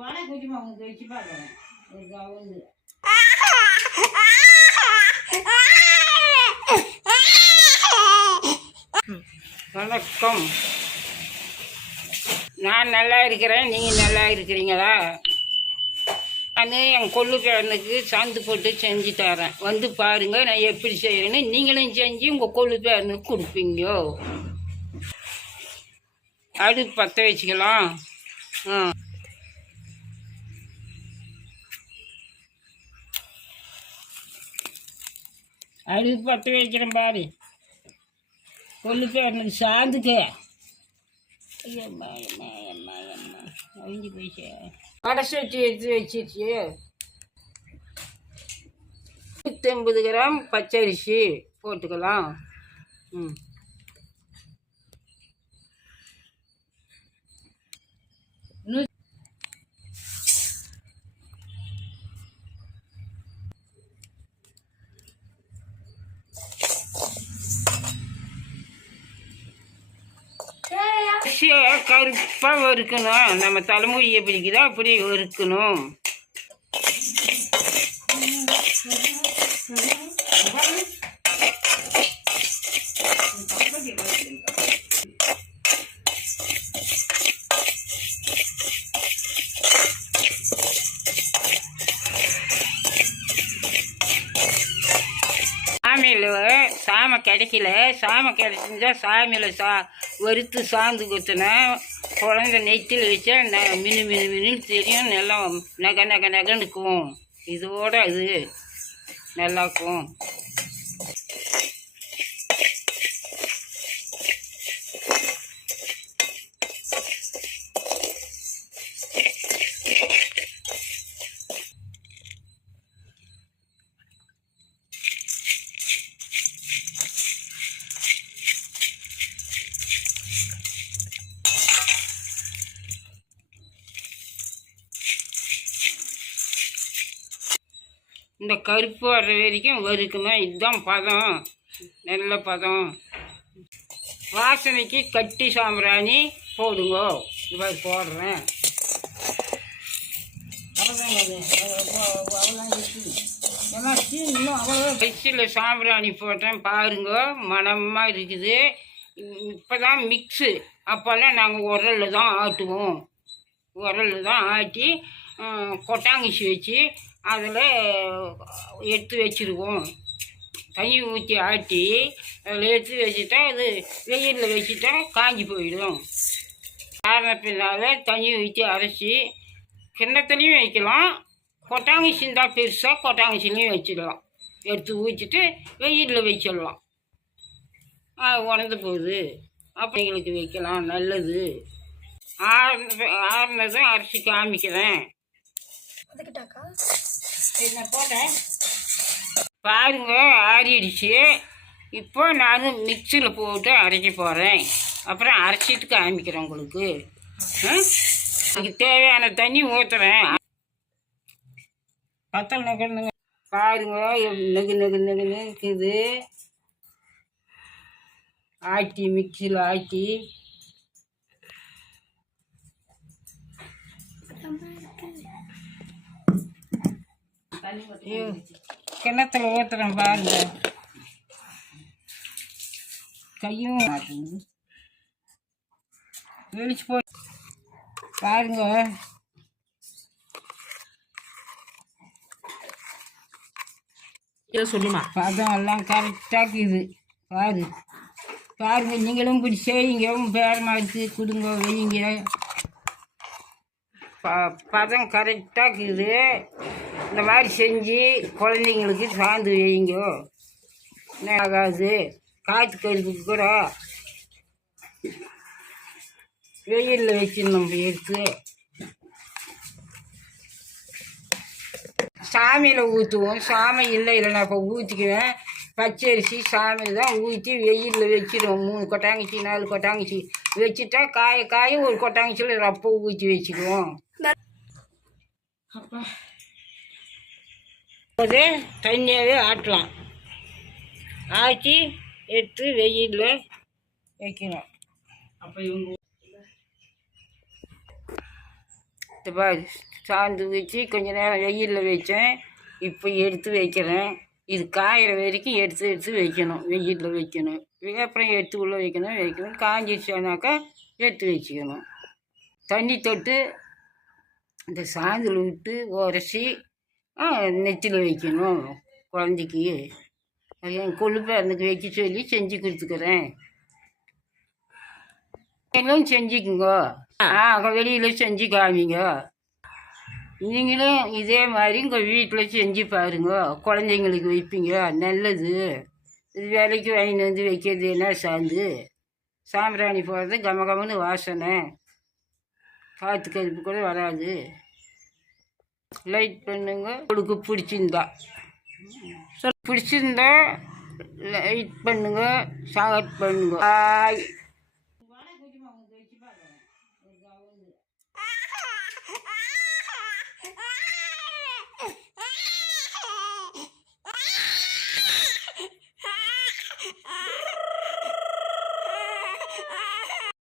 வடை குஜிமா உங்களுக்கு வச்சு பார்க்குறேன் ஒரு வணக்கம். நான் நல்லா இருக்கிறேன் நீங்கள் நல்லா இருக்கிறீங்களா? நான் என் கொள்ளு பேரனுக்கு சாந்து போட்டு செஞ்சு தரேன். வந்து பாருங்க நான் எப்படி செய்கிறேன்னு நீங்களும் செஞ்சு உங்கள் கொள்ளு பேரனுக்கு கொடுப்பீங்க. அடுப்பு பற்ற வச்சுக்கலாம். ஆ. அடுப்பு பற்ற வைக்கிறேன் பாரு. கொள்ளு எனக்கு சாந்துக்க. ஐயம்மா அம்மா அம்மா அம்மா அழிஞ்சு போயிச்சு கடைசி வச்சு எடுத்து வச்சிருச்சு. நூற்றம்பது கிராம் பச்சரிசி போட்டுக்கலாம். ம். நூ- அரிசியை கருப்பாக வறுக்கணும் நம்ம தலைமுடி எப்படிக்குதோ அப்படி வறுக்கணும் சாமியில் சாமை கிடைக்கல. சாமை கிடைச்சிருந்தா சாமியில் சா வறுத்து சாந்து குத்தினா குழந்த நெத்தியில் வச்சா ந மினு மினு மினுன்னு தெரியும். நல்லா நகை நக நகனுக்கும் இதோட இது நல்லாக்கும் இந்த கருப்பு வர்ற வரைக்கும் வறுக்கணும் இதுதான் பதம். நல்ல பதம். வாசனைக்கு கட்டி சாம்பிராணி போடுங்க இது மாதிரி போடுறேன். அவ்வளோதாங்க இன்னும் சாம்பிராணி போட்டேன் பாருங்க. மனமாக இருக்குது. இப்போ தான் மிக்ஸு அப்போல்லாம் நாங்கள் உரலில் தான் ஆட்டுவோம். உரலில் தான் ஆட்டி ம், கொட்டாங்குச்சி வச்சு அதில் எடுத்து வச்சுருவோம். தண்ணி ஊற்றி ஆட்டி அதில் எடுத்து வச்சுட்டா அது வெயிலில் வச்சுட்டா காஞ்சி போயிடும். காரணத்தினால தண்ணி ஊற்றி அரைச்சி கிண்ணத்துலேயும் வைக்கலாம். கொட்டாங்குச்சி தான் பெருசாக கொட்டாங்கச்சிலையும் வச்சிடலாம். எடுத்து ஊற்றிட்டு வெயிலில் வச்சிடலாம். உணர்ந்து போகுது. அப்படிங்களுக்கு வைக்கலாம் நல்லது. ஆறு ஆறுனதும் அரிசி காமிக்கிறேன். அதுக்கிட்டாக்கா என்ன போட்டேன் பாருங்க ஆறிடுச்சு. இப்போ நான் மிக்சியில் போட்டு அரைக்க போகிறேன் அப்புறம் அரைச்சிட்டு காமிக்கிறேன் உங்களுக்கு. அதுக்கு தேவையான தண்ணி ஊற்றுறேன் பத்தல் நகர்னுங்க பாருங்க நெகு நெகு நெகு நெகுன்னு இருக்குது ஆட்டி மிக்சியில் ஆட்டி. ஐயோ, கிணத்துல ஊத்துறேன் பாருங்க. கையும் மாட்டுது வெளிச்சு போ பாருங்க. இதை சொல்லுமா? பதம் எல்லாம் கரெக்டாக இருக்குது. பாரு. பாருங்க நீங்களும் இப்படி செய்யுங்க. பேரமாக்கு கொடுங்க வையுங்க. பதம் கரெக்டாக இருக்குது. இந்த மாதிரி செஞ்சு குழந்தைங்களுக்கு சாந்து வையுங்க என்ன ஆகாது? காற்று கருப்புக்கு கூட வெயிலில் வச்சிடணும் எடுத்து சாமியில் ஊற்றுவோம் சாமி இல்லை இல்லை நான் இப்போ ஊற்றிக்குவேன் பச்சரிசி சாமியில் தான் ஊற்றி வெயிலில் வச்சிடுவோம். மூணு கொட்டாங்குச்சி நாலு கொட்டாங்குச்சி வச்சுட்டா காய காய ஒரு கொட்டாங்குச்சியில் ரப்ப ஊற்றி வச்சுக்குவோம் அப்பா அது தண்ணியாகவே ஆட்டலாம். ஆட்டி எடுத்து வெயிலில் வைக்கணும். அப்போ இவங்க பாரு சாந்து வச்சு கொஞ்ச நேரம் வெயிலில் வச்சேன். இப்போ எடுத்து வைக்கிறேன். இது காயிற வரைக்கும் எடுத்து எடுத்து வைக்கணும். வெயிலில் வைக்கணும். அப்புறம் எடுத்து உள்ளே வைக்கணும் வைக்கணும். காஞ்சிச்சுனாக்கா எடுத்து வச்சுக்கணும். தண்ணி தொட்டு இந்த சாந்தில் விட்டு உரசி நெத்தியில் வைக்கணும். குழந்தைக்கு. என் கொழுப்பை எனக்கு வைக்க சொல்லி செஞ்சு கொடுத்துக்கிறேன். நீங்களும் செஞ்சுக்குங்க. ஆ. வெளியில் செஞ்சு காமிங்க. நீங்களும் இதே மாதிரி உங்கள் வீட்டில் செஞ்சு பாருங்க. குழந்தைங்களுக்கு வைப்பீங்க. நல்லது. இது வேலைக்கு வாங்கிட்டு வந்து வைக்கிறது என்ன சாந்து? சாம்பிராணி போடுறது கம கமன்னு வாசனை. காற்று கருப்பு கூட வராது. லைக் பண்ணுங்க. உங்களுக்கு பிடிச்சிருந்தா. பிடிச்சிருந்தா லைக் பண்ணுங்க. ஷேர் பண்ணுங்க. பாய்